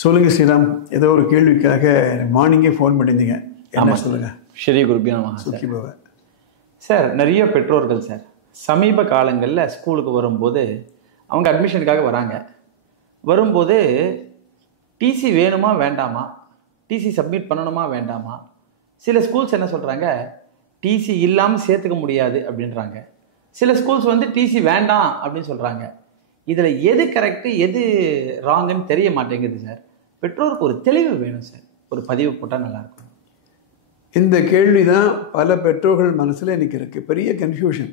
சொல்லுங்க ஸ்ரீராம், ஏதோ ஒரு கேள்விக்காக மார்னிங்கே ஃபோன் பண்ணியிருந்தீங்க. என்ன சொல்லுங்க. ஸ்ரீ குருபியா நமஹ. சுக்கி பவ. சார், நிறைய பெற்றோர்கள் சார் சமீப காலங்களில் ஸ்கூலுக்கு வரும்போது அவங்க அட்மிஷனுக்காக வராங்க. வரும்போது டிசி வேணுமா வேண்டாமா, டிசி சப்மிட் பண்ணணுமா வேண்டாமா, சில ஸ்கூல்ஸ் என்ன சொல்கிறாங்க, டிசி இல்லாமல் சேர்த்துக்க முடியாது அப்படின்றாங்க. சில ஸ்கூல்ஸ் வந்து டிசி வேண்டாம் அப்படின்னு சொல்கிறாங்க. இதில் எது கரெக்டு எது ராங்குன்னு தெரிய மாட்டேங்குது சார். பெற்றோருக்கு ஒரு தெளிவு வேணும் சார். ஒரு பதிவு போட்டால் நல்லாயிருக்கும். இந்த கேள்வி தான் பல பெற்றோர்கள் மனசில் எனக்கு இருக்குது. பெரிய கன்ஃபியூஷன்.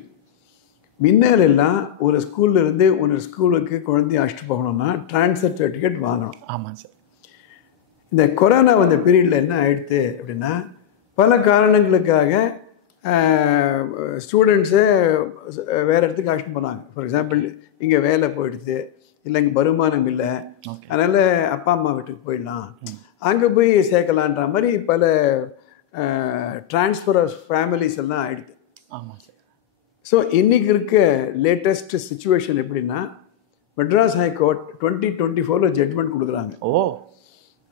முன்னர் எல்லாம் ஒரு ஸ்கூல்ல இருந்து ஒரு ஸ்கூலுக்கு குழந்தைய அழைச்சிட்டு போகணும்னா ட்ரான்ஸ்ஃபர் சர்டிஃபிகேட் வாங்கணும். ஆமாம் சார். இந்த கொரோனா வந்த பீரியடில் என்ன ஆயிடுது அப்படின்னா, பல காரணங்களுக்காக ஸ்டூடெண்ட்ஸை வேறு இடத்துக்கு அழைச்சிட்டு போனாங்க. ஃபார் எக்ஸாம்பிள், இங்கே வேலை போயிடுது, இல்லை இங்கே வருமானம் இல்லை, அதனால் அப்பா அம்மா வீட்டுக்கு போயிடலாம், அங்கே போய் சேர்க்கலான்ற மாதிரி பல ட்ரான்ஸ்ஃபர் ஆஃப் ஃபேமிலிஸ் எல்லாம் ஆகிடுது. ஆமாம் சார். ஸோ இன்றைக்கி இருக்க லேட்டஸ்ட் சுச்சுவேஷன் எப்படின்னா, மெட்ராஸ் ஹைகோர்ட் 2024 ஜட்மெண்ட் கொடுக்குறாங்க.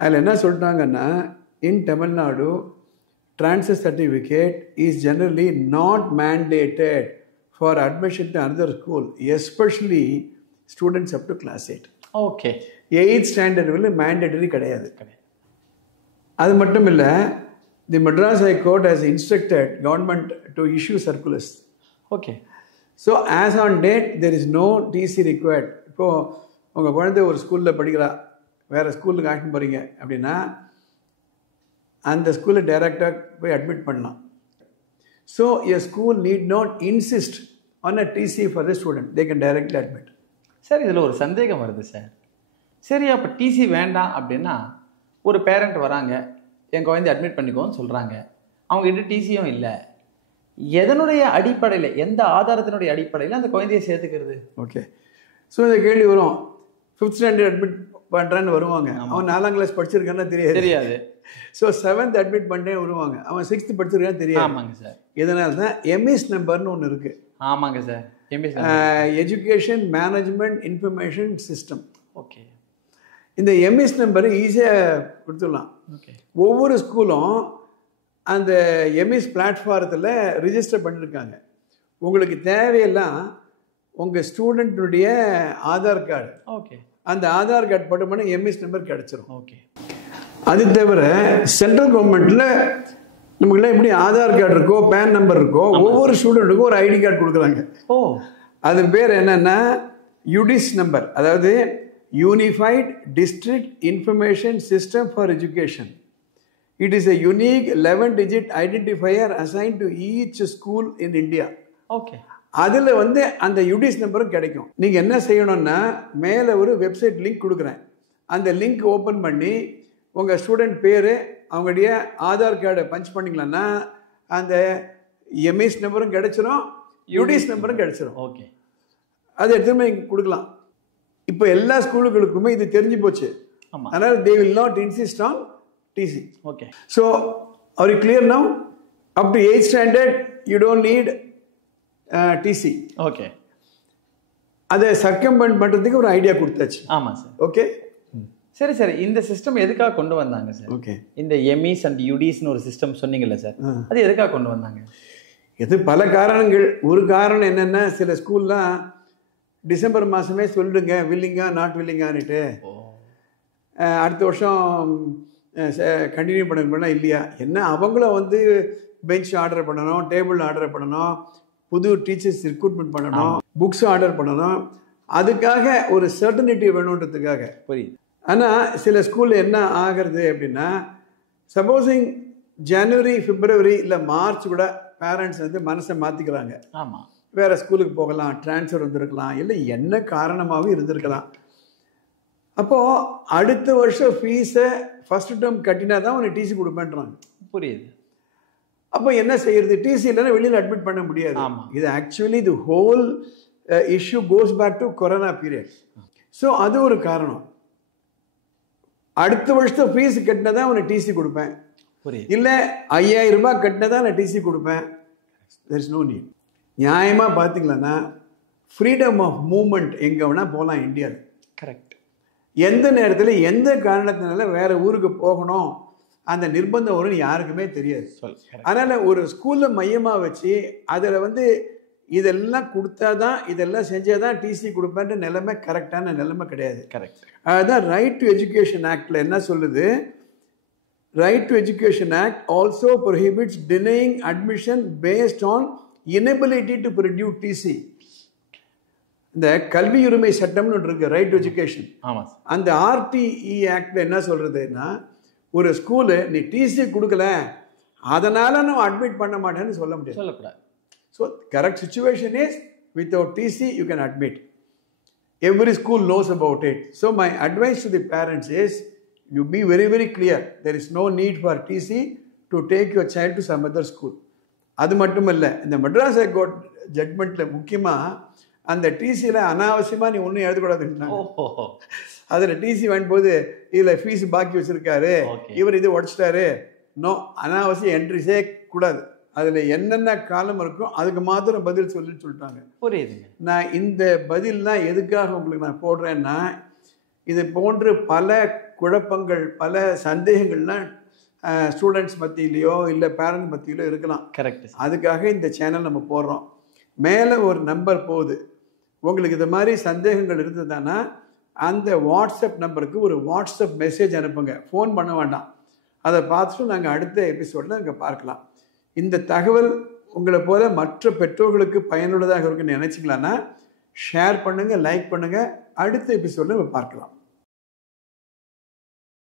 அதில் என்ன சொல்லிட்டாங்கன்னா, இன் Tamil Nadu transfer certificate is generally not mandated for admission to another school, especially students up to class 8. Okay. 8th standard will mandatory கிடையாது. அது மட்டும் இல்லை, the Madras High Court has instructed government to issue circulars. Okay. So as on date there is no TC required. இப்போது உங்கள் குழந்தை ஒரு ஸ்கூலில் படிக்கிறா, வேறு ஸ்கூலுக்கு ஆக்ஷன் போகிறீங்க அப்படின்னா அந்த ஸ்கூலில் டைரெக்டாக போய் அட்மிட் பண்ணலாம். So a school need not insist on a TC for the student, they can directly admit. Sir, இதில் ஒரு சந்தேகம் வருது சார். சரி, அப்போ டிசி வேண்டாம் அப்படின்னா ஒரு பேரண்ட் வராங்க, என் குழந்தை அட்மிட் பண்ணிக்கோன்னு சொல்கிறாங்க, அவங்ககிட்ட டிசியும் இல்லை. எதனுடைய அடிப்படையில், எந்த ஆதாரத்தினுடைய அடிப்படையில் அந்த குழந்தையை சேர்த்துக்கிறது? ஓகே. ஸோ இந்த கேள்வி வரும். 5th ஸ்டாண்டர்ட் அட்மிட் பண்ணுறான்னு வருவாங்க, அவன் 4ஆம் கிளாஸ் படிச்சிருக்கான்னு தெரியாது. ஸோ 7th அட்மிட் பண்ணே வருவாங்க, அவன் 6th படிச்சிருக்கான்னு தெரியாது. ஆமாங்க சார். இதனால தான் எம்இஎஸ் நம்பர்னு ஒன்று இருக்குது. ஆமாங்க sir. Education management information system. Okay. இந்த எம்இஎஸ் நம்பரை ஈஸியாக கொடுத்துடலாம். ஓகே. ஒவ்வொரு ஸ்கூலும் அந்த எம்இஎஸ் பிளாட்ஃபாரத்தில் ரிஜிஸ்டர் பண்ணியிருக்காங்க. உங்களுக்கு தேவையெல்லாம் உங்கள் ஸ்டூடெண்ட்டுடைய ஆதார் கார்டு, ஓகே, அந்த ஆதார் கார்டு போட்டு பண்ண எம்இஎஸ் நம்பர் கிடச்சிரும். ஓகே. அது தவிர சென்ட்ரல் கவர்மெண்ட்டில் நமக்குலாம் எப்படி ஆதார் கார்டு இருக்கோ, பேன் நம்பர் இருக்கோ, ஒவ்வொரு ஸ்டூடெண்ட்டுக்கும் ஒரு ஐடி கார்டு கொடுக்குறாங்க. அது பேர் என்னென்னா யுடிஸ் நம்பர், அதாவது unified district information system for education. It is a unique 11-digit identifier assign to each school in India. Okay. அதில் அந்த யுடிஸ் நம்பரும் கிடைக்கும். நீங்கள் என்ன செய்யணும்னா, மேலே ஒரு வெப்சைட் லிங்க் கொடுக்குறேன், அந்த லிங்க் ஓப்பன் பண்ணி உங்கள் ஸ்டூடெண்ட் பேர், அவங்களுடைய ஆதார் கார்டை பஞ்ச் பண்ணிக்கலாம்னா அந்த எம்இஎஸ் நம்பரும் கிடைச்சிரும், யுடிஸ் நம்பரும் கிடைச்சிரும். ஓகே. அதை எடுத்துமே கொடுக்கலாம். இப்போ எல்லா ஸ்கூலுகளுக்குமே இது தெரிஞ்சு போச்சு. அதனால் they will not insist on TC. Okay. So are you clear now? Up to 8th standard you don't need TC. Okay. அதை சர்க்கம்பன்ட் பண்ணுறதுக்கு ஒரு ஐடியா கொடுத்தாச்சு. ஆமாம் சார். ஓகே. சரி சார், இந்த சிஸ்டம் எதுக்காக கொண்டு வந்தாங்க சார்? ஓகே. இந்த எம்இஸ் அண்ட் யுடிஸ்னு ஒரு சிஸ்டம் சொன்னீங்கல்ல சார், அது எதுக்காக கொண்டு வந்தாங்க? இது பல காரணங்கள். ஒரு காரணம் என்னென்னா, சில ஸ்கூல்லாம் டிசம்பர் மாதமே சொல்லிடுங்க வில்லிங்கா நாட் வில்லிங்கான்னுட்டு, அடுத்த வருஷம் கண்டினியூ பண்ண இல்லையா என்ன, அவங்களும் வந்து பெஞ்ச் ஆர்டர் பண்ணணும், டேபிள் ஆர்டர் பண்ணணும், புது டீச்சர்ஸ் ரிக்ரூட்மெண்ட் பண்ணணும், புக்ஸ் ஆர்டர் பண்ணணும். அதுக்காக ஒரு சர்டனிட்டி வேணுன்றதுக்காக. புரியுது. ஆனால் சில ஸ்கூலில் என்ன ஆகிறது அப்படின்னா, சப்போஸிங் ஜனவரி பிப்ரவரி இல்லை மார்ச் கூட பேரண்ட்ஸ் வந்து மனசை மாற்றிக்கிறாங்க. ஆமாம், வேறு ஸ்கூலுக்கு போகலாம், ட்ரான்ஸ்ஃபர் வந்திருக்கலாம், இல்லை என்ன காரணமாகவும் இருந்திருக்கலாம். அப்போது அடுத்த வருஷம் ஃபீஸை ஃபஸ்ட் டேர்ம் கட்டினா தான் உனக்கு டிசி கொடுப்பேன்றாங்க. புரியுது. அப்போ என்ன செய்யறது? டிசி இல்லைன்னா வெளியில் அட்மிட் பண்ண முடியாது. இது actually the whole issue goes back to corona period. So அது ஒரு காரணம். அடுத்த வருஷம் ஃபீஸ் கட்டினா தான் உனக்கு டிசி கொடுப்பேன், இல்லை 5000 ரூபாய் கட்டினா தான் நான் டிசி கொடுப்பேன். There is no need. நியாயமாக பார்த்திங்களன்னா ஃப்ரீடம் ஆஃப் மூமெண்ட் எங்கே வேணால் போகலாம் இந்தியாவில். கரெக்ட். எந்த நேரத்தில் எந்த காரணத்தினால வேற ஊருக்கு போகணும் அந்த நிர்பந்தம் வரும்னு யாருக்குமே தெரியாது. அதனால் ஒரு ஸ்கூலில் மையமாக வச்சு அதில் இதெல்லாம் கொடுத்தாதான் இதெல்லாம் செஞ்சாதான் டிசி கொடுப்பேன்ற நிலைமை கரெக்டான நிலைமை கிடையாது. கரெக்ட். அதுதான் ரைட் டு எஜுகேஷன் ஆக்டில் என்ன சொல்லுது, right to education act also prohibits denying admission based on inability to produce TC. இந்த கல்வி உரிமை சட்டம்னு ஒன்று இருக்கு, ரைட் டு எஜுகேஷன். ஆமாம். அந்த ஆர்டிஇ ஆக்ட்ல என்ன சொல்றதுன்னா, ஒரு ஸ்கூலு நீ டிசி கொடுக்கல அதனால நான் அட்மிட் பண்ண மாட்டேன்னு சொல்ல முடியாது, சொல்லக்கூடாது. So correct situation is without TC you can admit. Every school knows about it. So my advice to the parents is you be very very clear, there is no need for TC to take your child to some other school. அது மட்டும் இல்லை, இந்த Madras high court ஜட்மெண்ட்ல முக்கியமாக அந்த டிசியில் அனாவசியமாக நீ ஒன்றும் எழுதக்கூடாதுன்னா, அதில் டிசி வாங்கும்போது இதில் ஃபீஸ் பாக்கி வச்சுருக்காரு, இவர் இது உடச்சிட்டாரு, நோ, அனாவசியம் என்ட்ரிஸே கூடாது. அதில் என்னென்ன காலம் இருக்கும் அதுக்கு மாத்திரம் பதில் சொல்லிட்டாங்க. புரியுதுங்க. நான் இந்த பதில்லாம் எதுக்காக உங்களுக்கு நான் போடுறேன்னா, இது போன்று பல குழப்பங்கள் பல சந்தேகங்கள்லாம் ஸ்டூடெண்ட்ஸ் மத்தியிலையோ இல்லை பேரண்ட் மத்தியிலோ இருக்கலாம். கரெக்ட். அதுக்காக இந்த சேனல் நம்ம போடுறோம். மேலே ஒரு நம்பர் போகுது, உங்களுக்கு இது மாதிரி சந்தேகங்கள் இருந்ததுன்னா அந்த வாட்ஸ்அப் நம்பருக்கு ஒரு வாட்ஸ்அப் மெசேஜ் அனுப்புங்க, ஃபோன் பண்ண வேண்டாம். அதை பார்த்துட்டு நாங்கள் அடுத்த எபிசோடில் இங்கே பார்க்கலாம். இந்த தகவல் உங்களை போல மற்ற பெற்றோர்களுக்கு பயனுள்ளதாக இருக்குன்னு நினச்சிக்கலான்னா ஷேர் பண்ணுங்கள், லைக் பண்ணுங்கள். அடுத்த எபிசோடில் நம்ம பார்க்கலாம்.